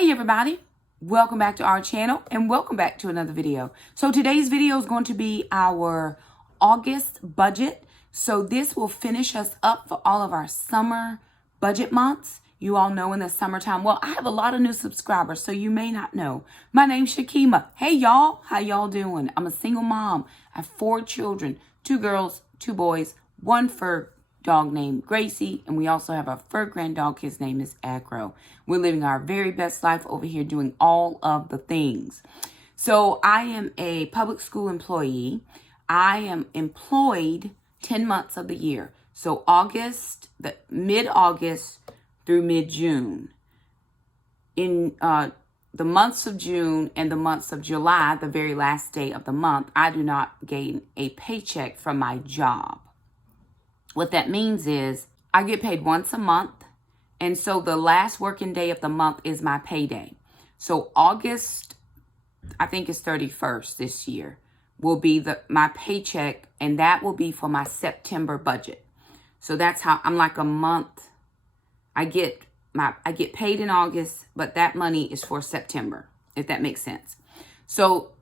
Hey everybody, welcome back to our channel and welcome back to another video. So today's video is going to be our August budget. So this will finish us up for all of our summer budget months. You all know in the summertime, well, I have a lot of new subscribers, so you may not know. My name's Shakema. Hey y'all, how y'all doing? I'm a single mom. I have 4 children, 2 girls, 2 boys, 1 fur dog named Gracie, and we also have a fur grand dog. His name is Agro. We're living our very best life over here doing all of the things. So I am a public school employee. I am employed 10 months of the year. So mid-August through mid-June. In the months of June and the months of July, the very last day of the month, I do not gain a paycheck from my job. What that means is I get paid once a month. And so the last working day of the month is my payday. So August, I think it's 31st this year, will be my paycheck. And that will be for my September budget. So that's how I'm like a month. I get paid in August, but that money is for September, if that makes sense. So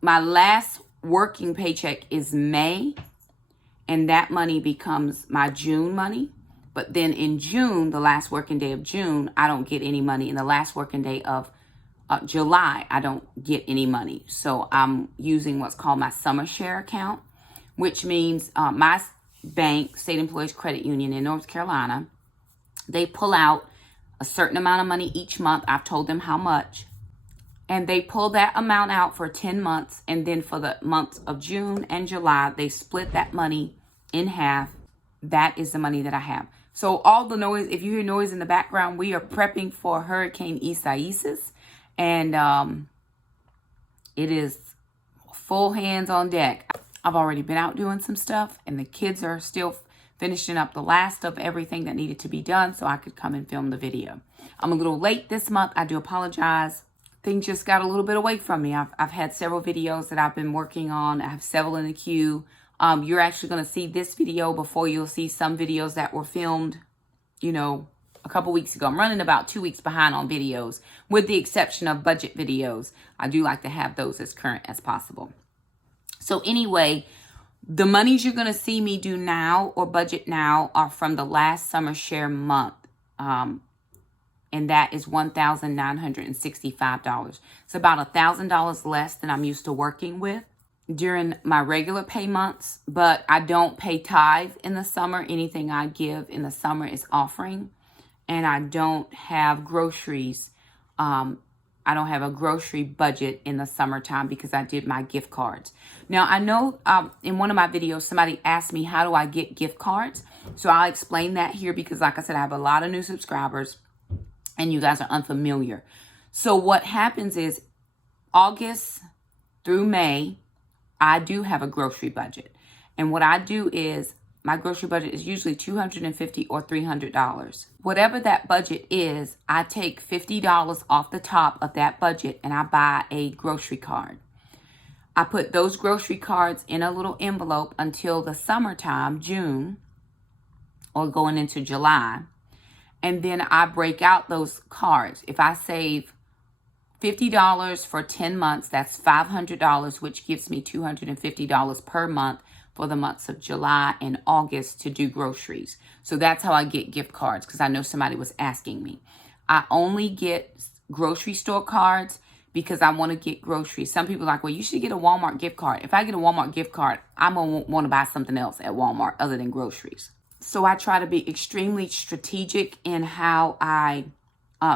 my last working paycheck is May. And that money becomes my June money. But then in June, the last working day of June, I don't get any money. And the last working day of July, I don't get any money. So I'm using what's called my summer share account, which means my bank, State Employees Credit Union in North Carolina, they pull out a certain amount of money each month. I've told them how much. And they pull that amount out for 10 months. And then for the months of June and July, they split that money in half. That is the money that I have. So all the noise, if you hear noise in the background, we are prepping for Hurricane Isaias. And it is full hands on deck. I've already been out doing some stuff. And the kids are still finishing up the last of everything that needed to be done so I could come and film the video. I'm a little late this month. I do apologize. Things just got a little bit away from me. I've had several videos that I've been working on. I have several in the queue. You're actually going to see this video before you'll see some videos that were filmed, a couple weeks ago. I'm running about 2 weeks behind on videos, with the exception of budget videos. I do like to have those as current as possible. So anyway, the monies you're going to see me do now or budget now are from the last summer share month. And that is $1,965. It's about $1,000 less than I'm used to working with during my regular pay months. But I don't pay tithe in the summer. Anything I give in the summer is offering. And I don't have groceries. I don't have a grocery budget in the summertime because I did my gift cards. Now, I know in one of my videos, somebody asked me, how do I get gift cards? So I'll explain that here because, like I said, I have a lot of new subscribers. And you guys are unfamiliar. So what happens is August through May, I do have a grocery budget. And what I do is my grocery budget is usually $250 or $300. Whatever that budget is, I take $50 off the top of that budget and I buy a grocery card. I put those grocery cards in a little envelope until the summertime, June, or going into July. And then I break out those cards. If I save $50 for 10 months, that's $500, which gives me $250 per month for the months of July and August to do groceries. So that's how I get gift cards, because I know somebody was asking me. I only get grocery store cards because I want to get groceries. Some people are like, well, you should get a Walmart gift card. If I get a Walmart gift card, I'm going to want to buy something else at Walmart other than groceries. So I try to be extremely strategic in how I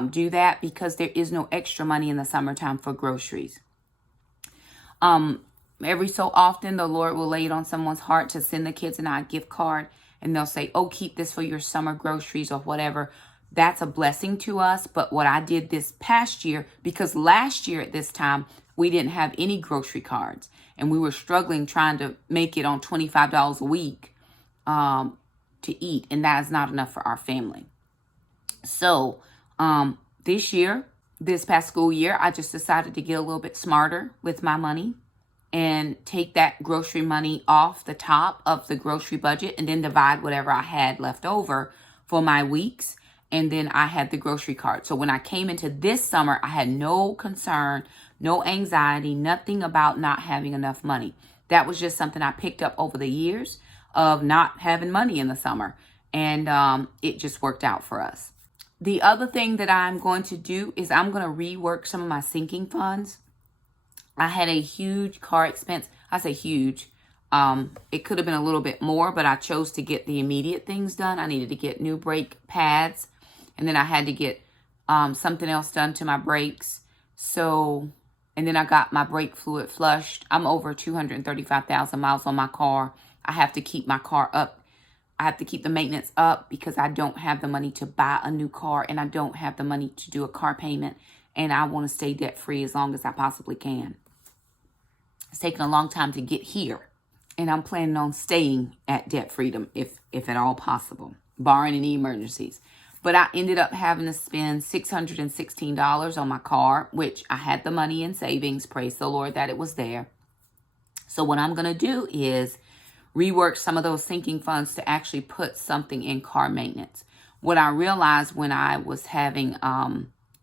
do that because there is no extra money in the summertime for groceries. Every so often, the Lord will lay it on someone's heart to send the kids and I a gift card. And they'll say, oh, keep this for your summer groceries or whatever. That's a blessing to us. But what I did this past year, because last year at this time, we didn't have any grocery cards. And we were struggling trying to make it on $25 a week. To eat, and that is not enough for our family. So this past school year, I just decided to get a little bit smarter with my money and take that grocery money off the top of the grocery budget and then divide whatever I had left over for my weeks And then I had the grocery cart. So when I came into this summer, I had no concern, no anxiety, nothing about not having enough money. That was just something I picked up over the years of not having money in the summer. And it just worked out for us. The other thing that I'm going to do is I'm going to rework some of my sinking funds. I had a huge car expense. I say huge. It could have been a little bit more, but I chose to get the immediate things done. I needed to get new brake pads, and then I had to get something else done to my brakes. And then I got my brake fluid flushed. I'm over 235,000 miles on my car. I have to keep my car up. I have to keep the maintenance up because I don't have the money to buy a new car, and I don't have the money to do a car payment, and I want to stay debt free as long as I possibly can. It's taken a long time to get here, and I'm planning on staying at debt freedom if at all possible, barring any emergencies. But I ended up having to spend $616 on my car, which I had the money in savings. Praise the Lord that it was there. So what I'm going to do is rework some of those sinking funds to actually put something in car maintenance. What I realized when I was having,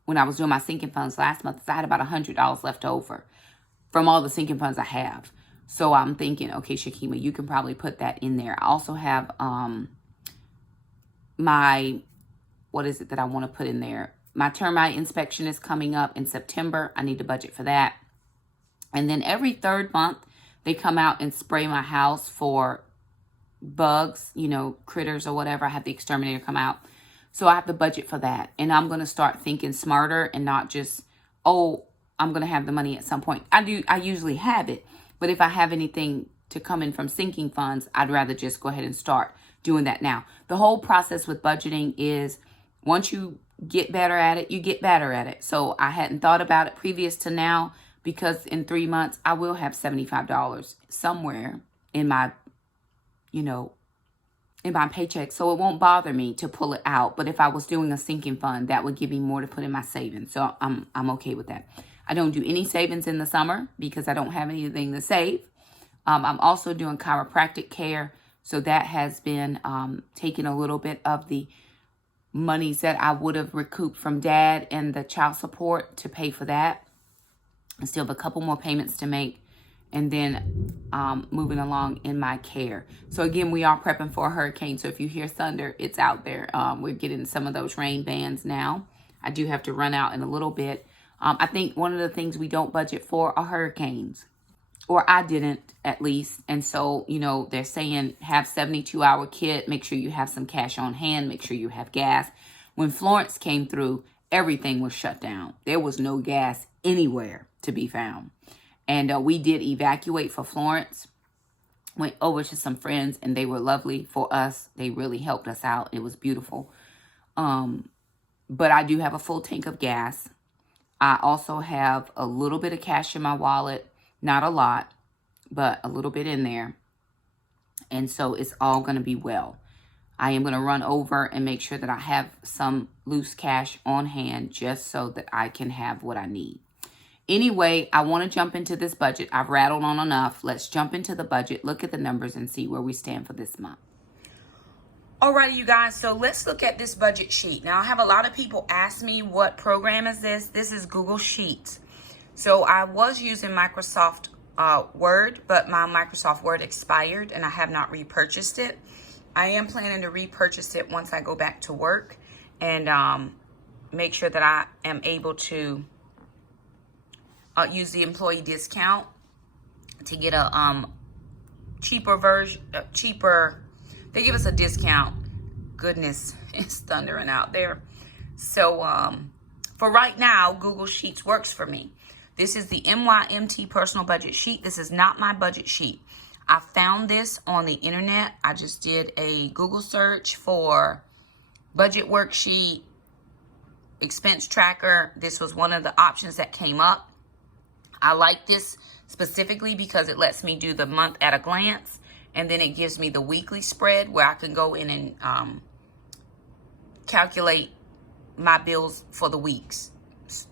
when I was doing my sinking funds last month, is I had about $100 left over from all the sinking funds I have. So I'm thinking, okay, Shakema, you can probably put that in there. I also have what is it that I want to put in there? My termite inspection is coming up in September. I need to budget for that. And then every third month, they come out and spray my house for bugs, critters or whatever. I have the exterminator come out. So I have to budget for that. And I'm going to start thinking smarter and not just, I'm going to have the money at some point. I usually have it. But if I have anything to come in from sinking funds, I'd rather just go ahead and start doing that now. The whole process with budgeting is once you get better at it, you get better at it. So I hadn't thought about it previous to now, because in 3 months, I will have $75 somewhere in my, in my paycheck. So it won't bother me to pull it out. But if I was doing a sinking fund, that would give me more to put in my savings. So I'm okay with that. I don't do any savings in the summer because I don't have anything to save. I'm also doing chiropractic care. So that has been taking a little bit of the monies that I would have recouped from dad and the child support to pay for that. I still have a couple more payments to make, and then moving along in my care. So again, we are prepping for a hurricane. So if you hear thunder, it's out there. We're getting some of those rain bands now. I do have to run out in a little bit. I think one of the things we don't budget for are hurricanes, or I didn't at least. And so, they're saying have 72-hour kit, make sure you have some cash on hand, make sure you have gas. When Florence came through, everything was shut down. There was no gas anywhere to be found. And we did evacuate for Florence. Went over to some friends, and they were lovely for us. They really helped us out. It was beautiful. But I do have a full tank of gas. I also have a little bit of cash in my wallet. Not a lot, but a little bit in there. And so it's all going to be well. I am going to run over and make sure that I have some loose cash on hand just so that I can have what I need. Anyway, I want to jump into this budget. I've rattled on enough. Let's jump into the budget, look at the numbers, and see where we stand for this month. Alrighty, you guys, so let's look at this budget sheet. Now, I have a lot of people ask me, what program is this? This is Google Sheets. So I was using Microsoft Word, but my Microsoft Word expired, and I have not repurchased it. I am planning to repurchase it once I go back to work and make sure that I am able to use the employee discount to get a cheaper version, they give us a discount. Goodness, it's thundering out there. So for right now, Google Sheets works for me. This is the MYMT personal budget sheet. This is not my budget sheet. I found this on the internet. I just did a Google search for budget worksheet, expense tracker. This was one of the options that came up. I like this specifically because it lets me do the month at a glance, and then it gives me the weekly spread where I can go in and calculate my bills for the weeks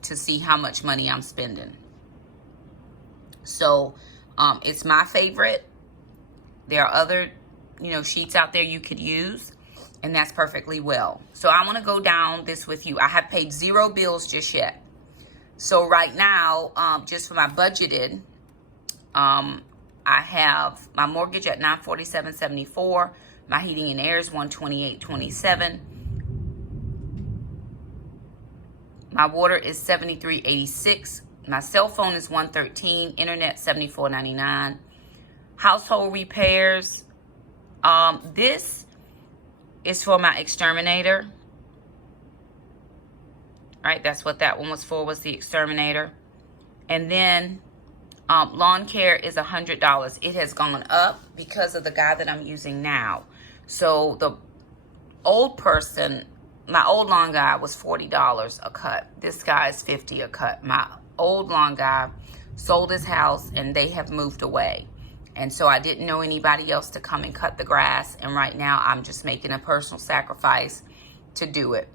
to see how much money I'm spending. So it's my favorite. There are other, sheets out there you could use. And that's perfectly well. So I want to go down this with you. I have paid 0 bills just yet. So right now, just for my budgeted, I have my mortgage at $947.74. My heating and air is $128.27. My water is $73.86. My cell phone is $113. Internet $74.99. Household repairs. This is for my exterminator. Right, that's what that one was for, was the exterminator. And then lawn care is $100. It has gone up because of the guy that I'm using now. So the old person, my old lawn guy was $40 a cut. This guy is $50 a cut. My old lawn guy sold his house and they have moved away. And so I didn't know anybody else to come and cut the grass. And right now I'm just making a personal sacrifice to do it,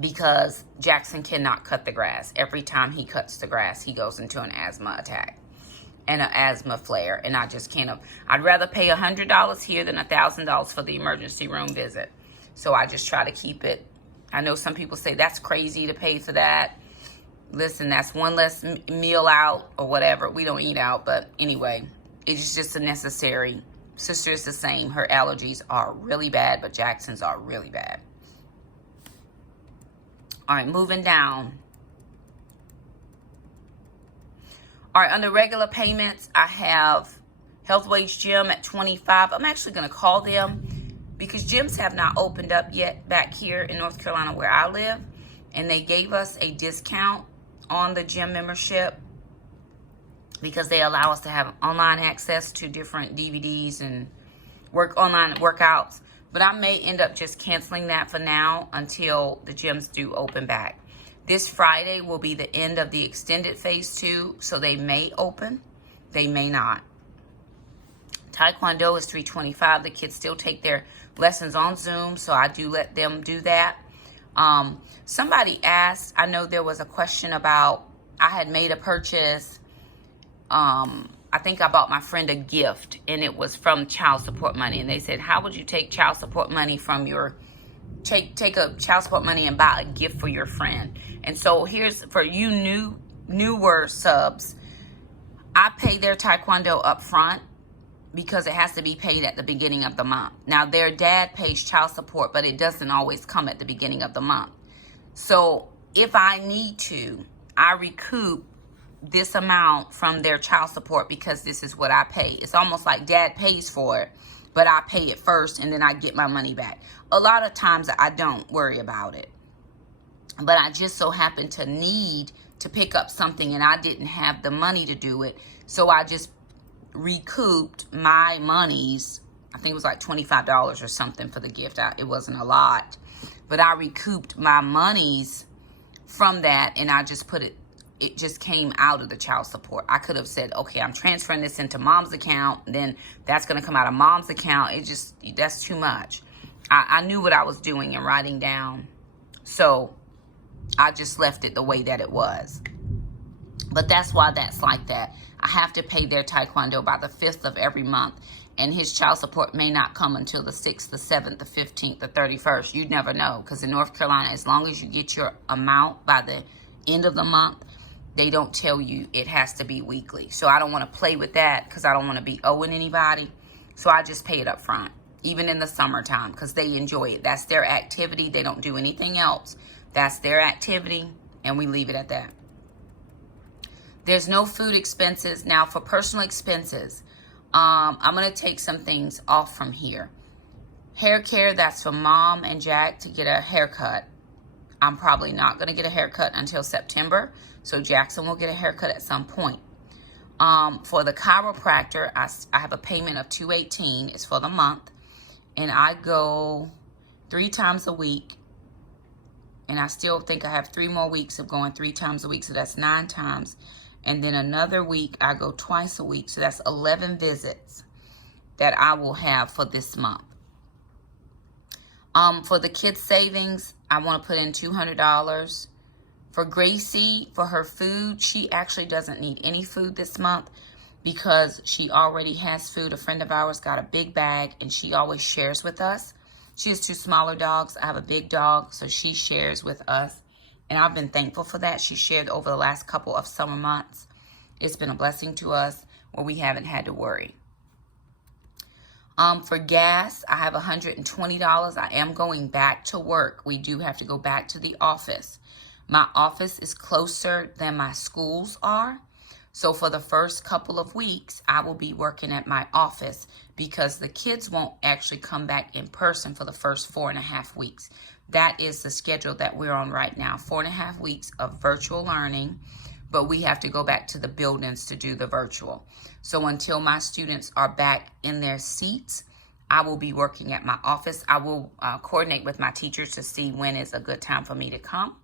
because Jackson cannot cut the grass. Every time he cuts the grass, he goes into an asthma attack and an asthma flare. And I just can't. I'd rather pay $100 here than $1,000 for the emergency room visit. So I just try to keep it. I know some people say that's crazy to pay for that. Listen, that's one less meal out or whatever. We don't eat out, but anyway, it's just a necessary. Sister is the same. Her allergies are really bad, but Jackson's are really bad. All right, moving down. All right, under regular payments, I have Health Wage Gym at $25. I'm actually going to call them because gyms have not opened up yet back here in North Carolina where I live. And they gave us a discount on the gym membership because they allow us to have online access to different DVDs and online workouts. But I may end up just canceling that for now until the gyms do open back. This Friday will be the end of the extended phase 2, so they may open, they may not. Taekwondo is $325. The kids still take their lessons on Zoom, so I do let them do that. Somebody asked, I know there was a question about, I had made a purchase. I think I bought my friend a gift, and it was from child support money. And they said, how would you take child support money from your, take a child support money and buy a gift for your friend? And so here's, for you newer subs, I pay their Taekwondo up front because it has to be paid at the beginning of the month. Now, their dad pays child support, but it doesn't always come at the beginning of the month. So if I need to, I recoup this amount from their child support because this is what I pay. It's almost like dad pays for it, but I pay it first and then I get my money back. A lot of times I don't worry about it, but I just so happen to need to pick up something and I didn't have the money to do it. So I just recouped my monies. I think it was like $25 or something for the gift. It wasn't a lot, but I recouped my monies from that and I just put it just came out of the child support. I could have said, okay, I'm transferring this into mom's account, then that's going to come out of mom's account. That's too much. I knew what I was doing and writing down. So I just left it the way that it was. But that's why that's like that. I have to pay their Taekwondo by the 5th of every month. And his child support may not come until the 6th, the 7th, the 15th, the 31st. You'd never know. Because in North Carolina, as long as you get your amount by the end of the month, they don't tell you it has to be weekly. So I don't want to play with that because I don't want to be owing anybody. So I just pay it up front, even in the summertime, because they enjoy it. That's their activity. They don't do anything else. That's their activity, and we leave it at that. There's no food expenses. Now, for personal expenses, I'm going to take some things off from here. Hair care, that's for Mom and Jack to get a haircut. I'm probably not going to get a haircut until September, so Jackson will get a haircut at some point. For the chiropractor, I have a payment of $218. It's for the month, and I go 3 times a week, and I still think I have 3 more weeks of going 3 times a week, so that's 9 times. And then another week, I go twice a week, so that's 11 visits that I will have for this month. For the kids' savings, I want to put in $200. For Gracie, for her food, she actually doesn't need any food this month because she already has food. A friend of ours got a big bag, and she always shares with us. She has 2 smaller dogs. I have a big dog, so she shares with us. And I've been thankful for that. She shared over the last couple of summer months. It's been a blessing to us where we haven't had to worry. For gas, I have $120. I am going back to work. We do have to go back to the office. My office is closer than my schools are. So for the first couple of weeks, I will be working at my office because the kids won't actually come back in person for the first 4.5 weeks. That is the schedule that we're on right now. 4.5 weeks of virtual learning, but we have to go back to the buildings to do the virtual. So until my students are back in their seats, I will be working at my office. I will coordinate with my teachers to see when is a good time for me to come.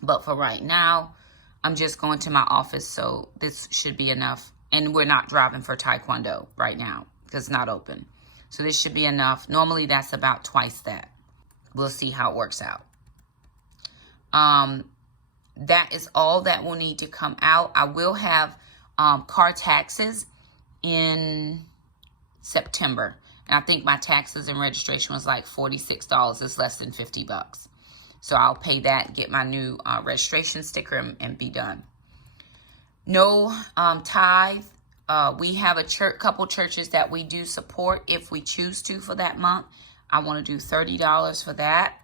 But for right now, I'm just going to my office, so this should be enough. And we're not driving for Taekwondo right now because it's not open. So this should be enough. Normally, that's about twice that. We'll see how it works out. That is all that will need to come out. I will have car taxes in September. And I think my taxes and registration was like $46. It's less than $50. So I'll pay that, get my new registration sticker, and be done. No tithe. We have a couple churches that we do support if we choose to for that month. I want to do $30 for that,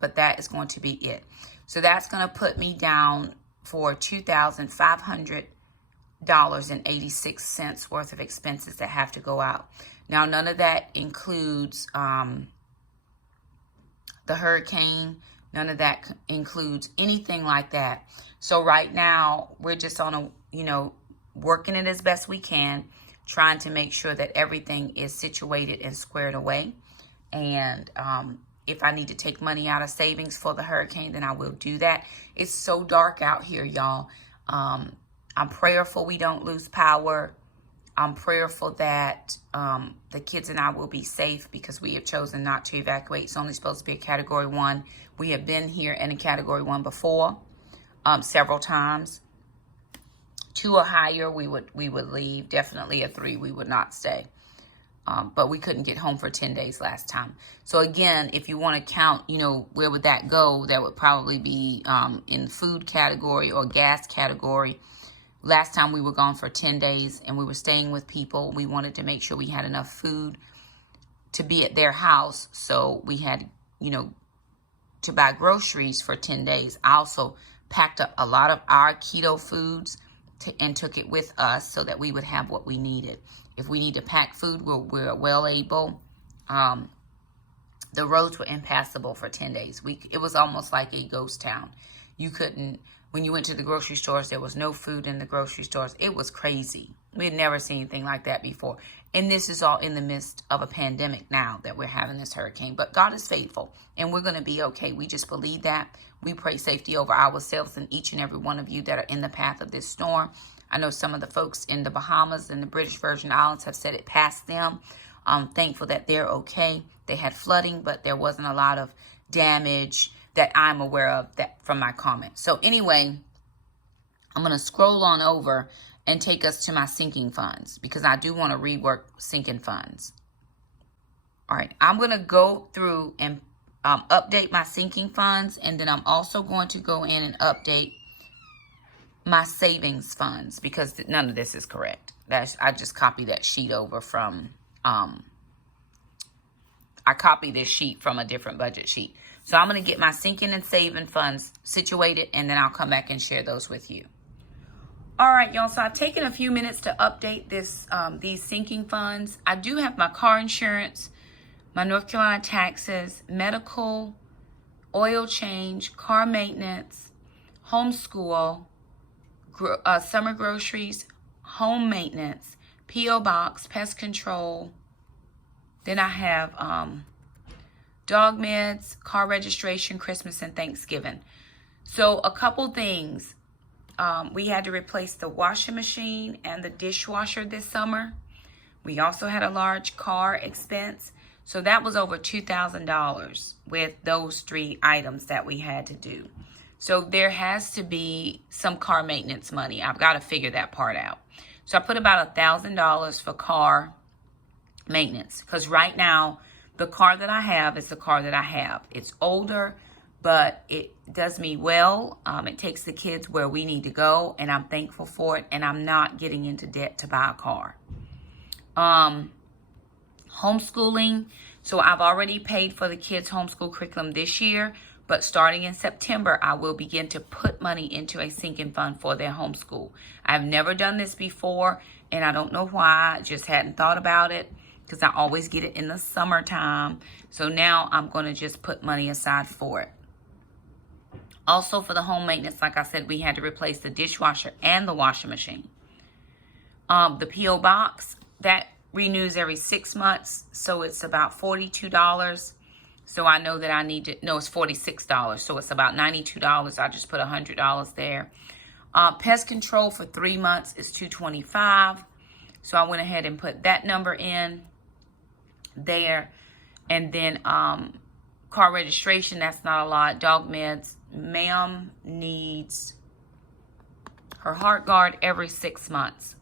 but that is going to be it. So that's going to put me down for $2,500.86 worth of expenses that have to go out. Now, none of that includes the hurricane. None of that includes anything like that. So right now, we're just on a, working it as best we can, trying to make sure that everything is situated and squared away. And if I need to take money out of savings for the hurricane, then I will do that. It's so dark out here, y'all. I'm prayerful we don't lose power. I'm prayerful that the kids and I will be safe because we have chosen not to evacuate. It's only supposed to be a Category 1. We have been here in a Category 1 before, several times. 2 or higher, we would leave. Definitely a 3, we would not stay. But we couldn't get home for 10 days last time. So again, if you want to count, where would that go? That would probably be in food category or gas category. Last time we were gone for 10 days and we were staying with people. We wanted to make sure we had enough food to be at their house. So we had, to buy groceries for 10 days. I also packed up a lot of our keto foods and took it with us so that we would have what we needed. If we need to pack food, we're well able. The roads were impassable for 10 days. It was almost like a ghost town. You couldn't, when you went to the grocery stores, there was no food in the grocery stores. It was crazy. We had never seen anything like that before. And this is all in the midst of a pandemic now that we're having this hurricane. But God is faithful, and we're going to be okay. We just believe that. We pray safety over ourselves and each and every one of you that are in the path of this storm. I know some of the folks in the Bahamas and the British Virgin Islands have said it passed them. I'm thankful that they're okay. They had flooding, but there wasn't a lot of damage that I'm aware of that from my comments. So anyway, I'm going to scroll on over and take us to my sinking funds because I do want to rework sinking funds. All right, I'm going to go through and update my sinking funds, and then I'm also going to go in and update my savings funds because none of this is correct. I just copied that sheet over from, I copied this sheet from a different budget sheet. So I'm going to get my sinking and saving funds situated, and then I'll come back and share those with you. All right, y'all. So I've taken a few minutes to update these sinking funds. I do have my car insurance, my North Carolina taxes, medical, oil change, car maintenance, homeschool, summer groceries, home maintenance, P.O. box, pest control. Then I have dog meds, car registration, Christmas, and Thanksgiving. So a couple things. We had to replace the washing machine and the dishwasher this summer. We also had a large car expense. So that was over $2,000 with those 3 items that we had to do. So there has to be some car maintenance money. I've got to figure that part out. So I put about $1,000 for car maintenance because right now The car that I have is the car that I have. It's older, but it does me well. It takes the kids where we need to go, and I'm thankful for it, and I'm not getting into debt to buy a car. Homeschooling. So I've already paid for the kids' homeschool curriculum this year, but starting in September, I will begin to put money into a sinking fund for their homeschool. I've never done this before, and I don't know why. I just hadn't thought about it because I always get it in the summertime. So now I'm going to just put money aside for it. Also for the home maintenance, like I said, we had to replace the dishwasher and the washing machine. The P.O. box, that renews every 6 months, so it's about $42. So I know that I need to, no, it's $46. So it's about $92. I just put $100 there. Pest control for 3 months is $225. So I went ahead and put that number in there. And then car registration, that's not a lot. Dog meds, ma'am needs her heart guard every 6 months.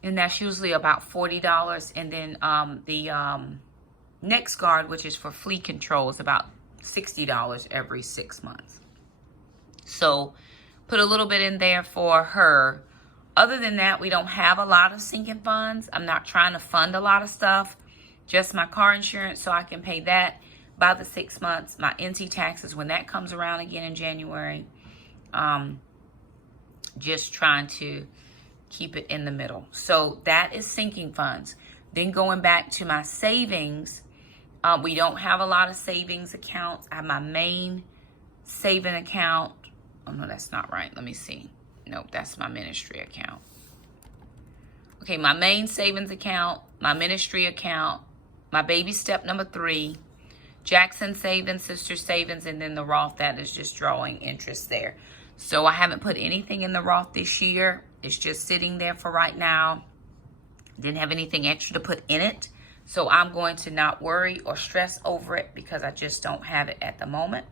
And that's usually about $40. And then the next guard, which is for flea control, is about $60 every 6 months. So put a little bit in there for her. Other than that, we don't have a lot of sinking funds. I'm not trying to fund a lot of stuff. Just my car insurance, so I can pay that by the 6 months. My NC taxes, when that comes around again in January. Just trying to keep it in the middle. So that is sinking funds. Then going back to my savings, we don't have a lot of savings accounts. I have my main saving account. Oh, no, that's not right. Let me see. Nope, that's my ministry account. Okay, my main savings account, my ministry account, my baby step number 3, Jackson savings, sister savings, and then the Roth that is just drawing interest there. So I haven't put anything in the Roth this year. It's just sitting there for right now. Didn't have anything extra to put in it. So I'm going to not worry or stress over it because I just don't have it at the moment.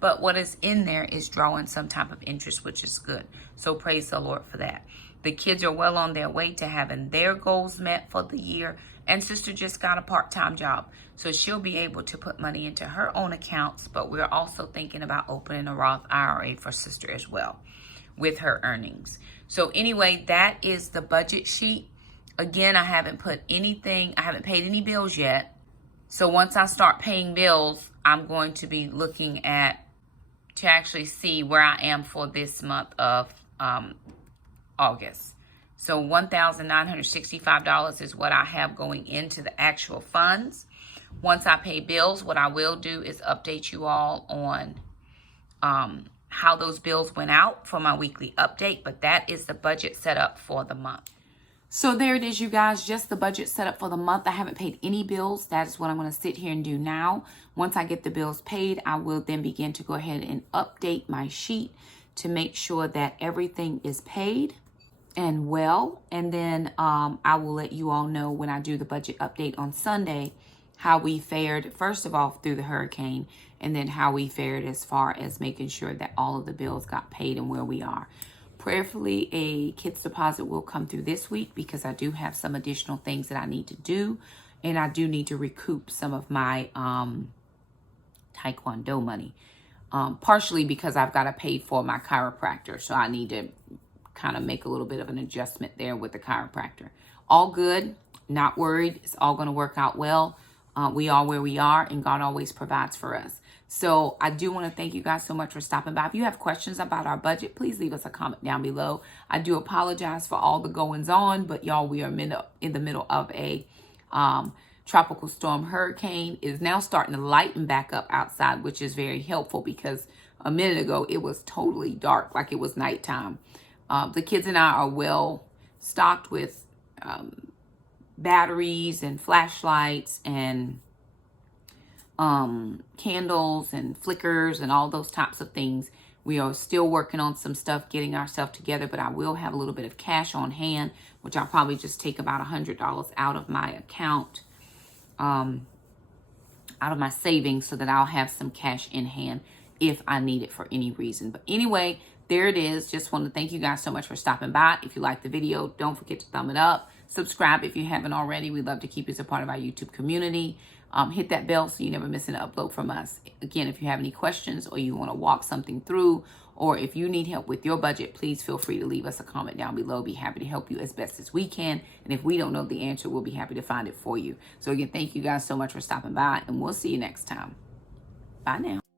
But what is in there is drawing some type of interest, which is good. So praise the Lord for that. The kids are well on their way to having their goals met for the year. And sister just got a part-time job. So she'll be able to put money into her own accounts. But we're also thinking about opening a Roth IRA for sister as well with her earnings. So anyway, that is the budget sheet. Again, I haven't put anything, I haven't paid any bills yet. So once I start paying bills, I'm going to be looking at to actually see where I am for this month of August. So $1,965 is what I have going into the actual funds. Once I pay bills, what I will do is update you all on how those bills went out for my weekly update. But that is the budget set up for the month. So there it is, you guys, just the budget set up for the month. I haven't paid any bills. That is what I'm going to sit here and do now. Once I get the bills paid, I will then begin to go ahead and update my sheet to make sure that everything is paid and well. And then I will let you all know when I do the budget update on Sunday how we fared, first of all, through the hurricane, and then how we fared as far as making sure that all of the bills got paid and where we are. Prayerfully, a kids deposit will come through this week because I do have some additional things that I need to do. And I do need to recoup some of my Taekwondo money. Partially because I've got to pay for my chiropractor. So I need to kind of make a little bit of an adjustment there with the chiropractor. All good, not worried. It's all going to work out well. We are where we are, and God always provides for us. So I do want to thank you guys so much for stopping by. If you have questions about our budget, please leave us a comment down below. I do apologize for all the goings on, but y'all, we are in the middle of a tropical storm. Hurricane is now starting to lighten back up outside, which is very helpful because a minute ago it was totally dark, like it was nighttime. The kids and I are well stocked with batteries and flashlights and candles and flickers and all those types of things. We are still working on some stuff, getting ourselves together, but I will have a little bit of cash on hand, which I'll probably just take about $100 out of my account, out of my savings, so that I'll have some cash in hand if I need it for any reason. But anyway, there it is. Just want to thank you guys so much for stopping by. If you like the video, don't forget to thumb it up. Subscribe if you haven't already. We'd love to keep you as a part of our YouTube community. hit that bell so you never miss an upload from us. Again, if you have any questions or you want to walk something through, or if you need help with your budget, please feel free to leave us a comment down below. Be happy to help you as best as we can. And if we don't know the answer, we'll be happy to find it for you. So again, thank you guys so much for stopping by, and we'll see you next time. Bye now.